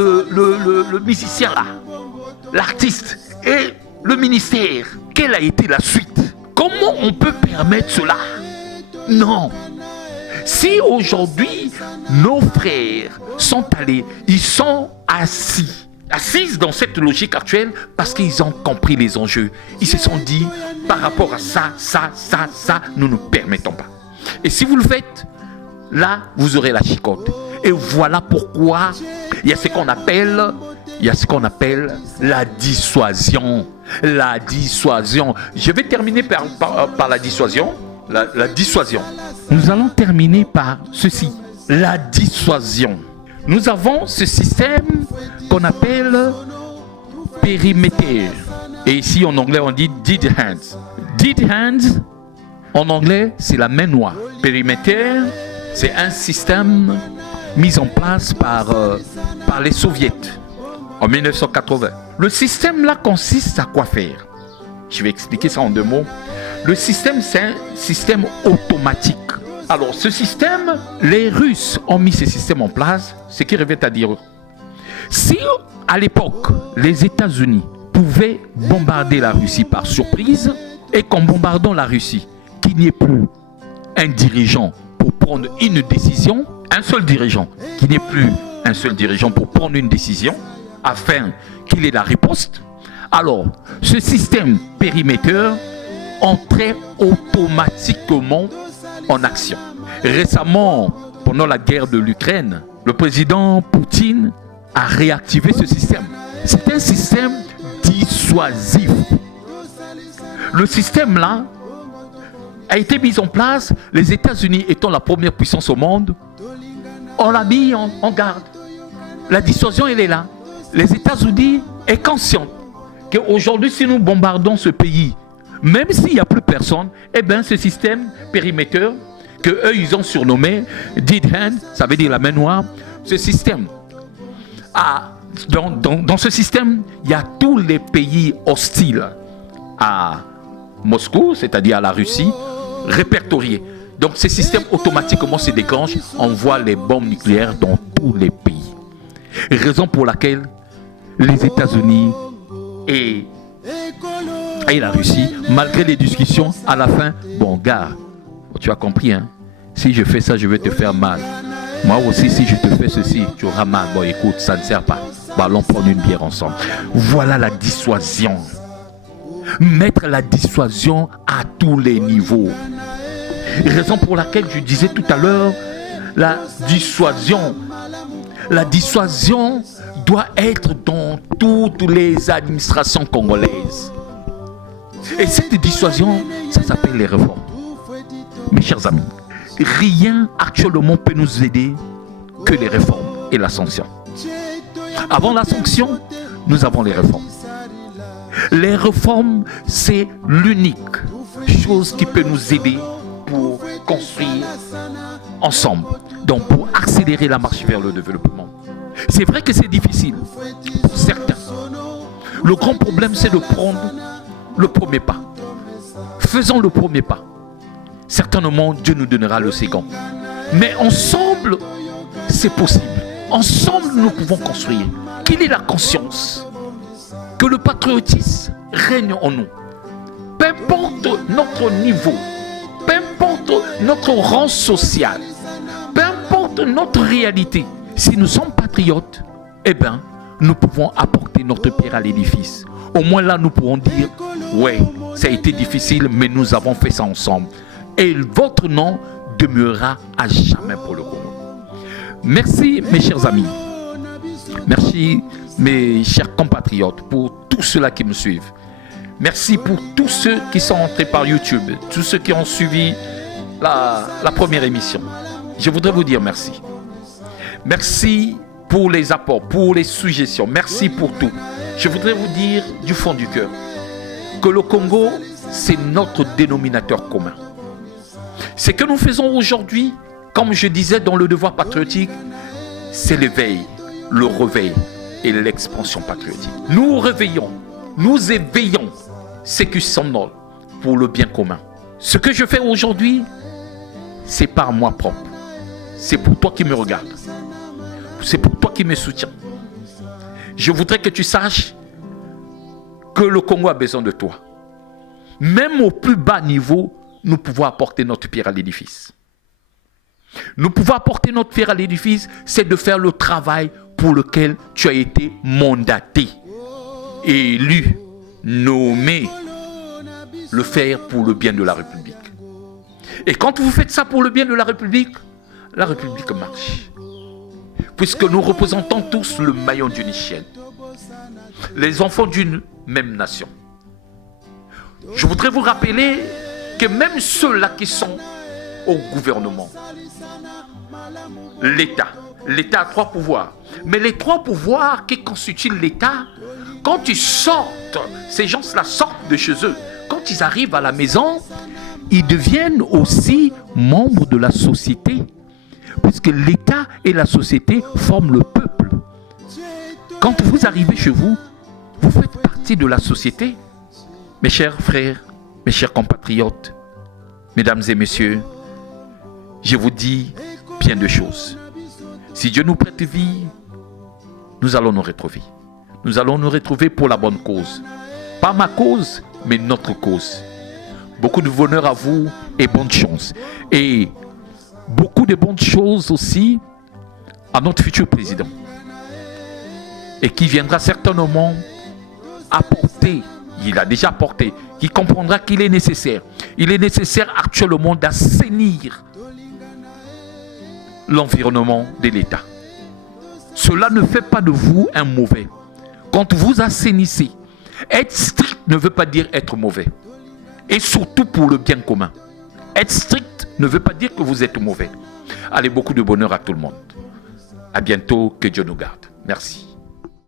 le musicien là, l'artiste et le ministère, quelle a été la suite? Comment on peut permettre cela? Non. Si aujourd'hui, nos frères sont allés, ils sont assis dans cette logique actuelle parce qu'ils ont compris les enjeux. Ils se sont dit, par rapport à ça, nous ne permettons pas. Et si vous le faites, là, vous aurez la chicote. Et voilà pourquoi il y a ce qu'on appelle la dissuasion. La dissuasion. Je vais terminer par la dissuasion. La dissuasion. Nous allons terminer par ceci. La dissuasion. Nous avons ce système qu'on appelle périmètre. Et ici en anglais on dit dead hands. Dead hands, en anglais c'est la main noire. Périmètre, c'est un système mis en place par les soviets en 1980. Le système là consiste à quoi faire? Je vais expliquer ça en 2 mots. Le système, c'est un système automatique. Alors, ce système, les Russes ont mis ce système en place, ce qui revient à dire, si à l'époque, les États-Unis pouvaient bombarder la Russie par surprise, et qu'en bombardant la Russie, qu'il n'y ait plus un dirigeant pour prendre une décision, un seul dirigeant, qu'il n'y ait plus un seul dirigeant pour prendre une décision, afin qu'il ait la riposte, alors, ce système périmètre entrait automatiquement en action. Récemment, pendant la guerre de l'Ukraine, le président Poutine a réactivé ce système. C'est un système dissuasif. Le système là a été mis en place, les États-Unis étant la première puissance au monde, on l'a mis en garde. La dissuasion, elle est là. Les États-Unis sont conscients qu'aujourd'hui, si nous bombardons ce pays, même s'il n'y a plus personne, eh bien, ce système périmètre que eux ils ont surnommé Dead Hand, ça veut dire la main noire, ce système, dans ce système, il y a tous les pays hostiles à Moscou, c'est-à-dire à la Russie, répertoriés. Donc, ce système automatiquement se déclenche, envoie les bombes nucléaires dans tous les pays. Raison pour laquelle les États-Unis et la Russie, malgré les discussions, à la fin, bon gars, tu as compris, hein? Si je fais ça, je vais te faire mal. Moi aussi, si je te fais ceci, tu auras mal. Bon, écoute, ça ne sert pas. Bon, allons prendre une bière ensemble. Voilà la dissuasion. Mettre la dissuasion à tous les niveaux. Raison pour laquelle je disais tout à l'heure, la dissuasion doit être dans toutes les administrations congolaises. Et cette dissuasion, ça s'appelle les réformes. Mes chers amis, rien actuellement peut nous aider que les réformes et la sanction. Avant la sanction, nous avons les réformes. Les réformes, c'est l'unique chose qui peut nous aider pour construire ensemble. Donc, pour accélérer la marche vers le développement. C'est vrai que c'est difficile pour certains. Le grand problème, c'est de prendre le premier pas. Faisons le premier pas. Certainement, Dieu nous donnera le second. Mais ensemble, c'est possible. Ensemble, nous pouvons construire. Qu'il ait la conscience que le patriotisme règne en nous. Peu importe notre niveau, peu importe notre rang social, peu importe notre réalité, si nous sommes patriotes, eh bien, nous pouvons apporter notre pierre à l'édifice. Au moins là, nous pourrons dire, ouais, ça a été difficile, mais nous avons fait ça ensemble. Et votre nom demeurera à jamais pour le Congo. Merci mes chers amis. Merci mes chers compatriotes pour tous ceux-là qui me suivent. Merci pour tous ceux qui sont entrés par YouTube, tous ceux qui ont suivi la première émission. Je voudrais vous dire merci. Merci pour les apports, pour les suggestions. Merci pour tout. Je voudrais vous dire du fond du cœur que le Congo, c'est notre dénominateur commun. Ce que nous faisons aujourd'hui, comme je disais dans le devoir patriotique, c'est l'éveil, le réveil et l'expansion patriotique. Nous réveillons, nous éveillons ceux qui sont morts pour le bien commun. Ce que je fais aujourd'hui, c'est par moi propre. C'est pour toi qui me regardes. C'est pour toi qui me soutiens. Je voudrais que tu saches que le Congo a besoin de toi. Même au plus bas niveau, nous pouvons apporter notre pierre à l'édifice. Nous pouvons apporter notre pierre à l'édifice, c'est de faire le travail pour lequel tu as été mandaté, élu, nommé, le faire pour le bien de la République. Et quand vous faites ça pour le bien de la République marche. Puisque nous représentons tous le maillon d'une chaîne, les enfants d'une même nation. Je voudrais vous rappeler que même ceux-là qui sont au gouvernement, l'État a 3 pouvoirs. Mais les 3 pouvoirs qui constituent l'État, quand ils sortent, ces gens-là sortent de chez eux, quand ils arrivent à la maison, ils deviennent aussi membres de la société. Puisque l'État et la société forment le peuple. Quand vous arrivez chez vous, vous faites partie de la société. Mes chers frères, mes chers compatriotes, mesdames et messieurs, je vous dis bien de choses. Si Dieu nous prête vie, nous allons nous retrouver. Nous allons nous retrouver pour la bonne cause. Pas ma cause, mais notre cause. Beaucoup de bonheur à vous et bonne chance. Et beaucoup de bonnes choses aussi à notre futur président. Et qui viendra certainement apporter, il a déjà apporté, qui comprendra qu'il est nécessaire. Il est nécessaire actuellement d'assainir l'environnement de l'État. Cela ne fait pas de vous un mauvais. Quand vous assainissez, être strict ne veut pas dire être mauvais. Et surtout pour le bien commun. Être strict ne veut pas dire que vous êtes mauvais. Allez, beaucoup de bonheur à tout le monde. À bientôt, que Dieu nous garde. Merci.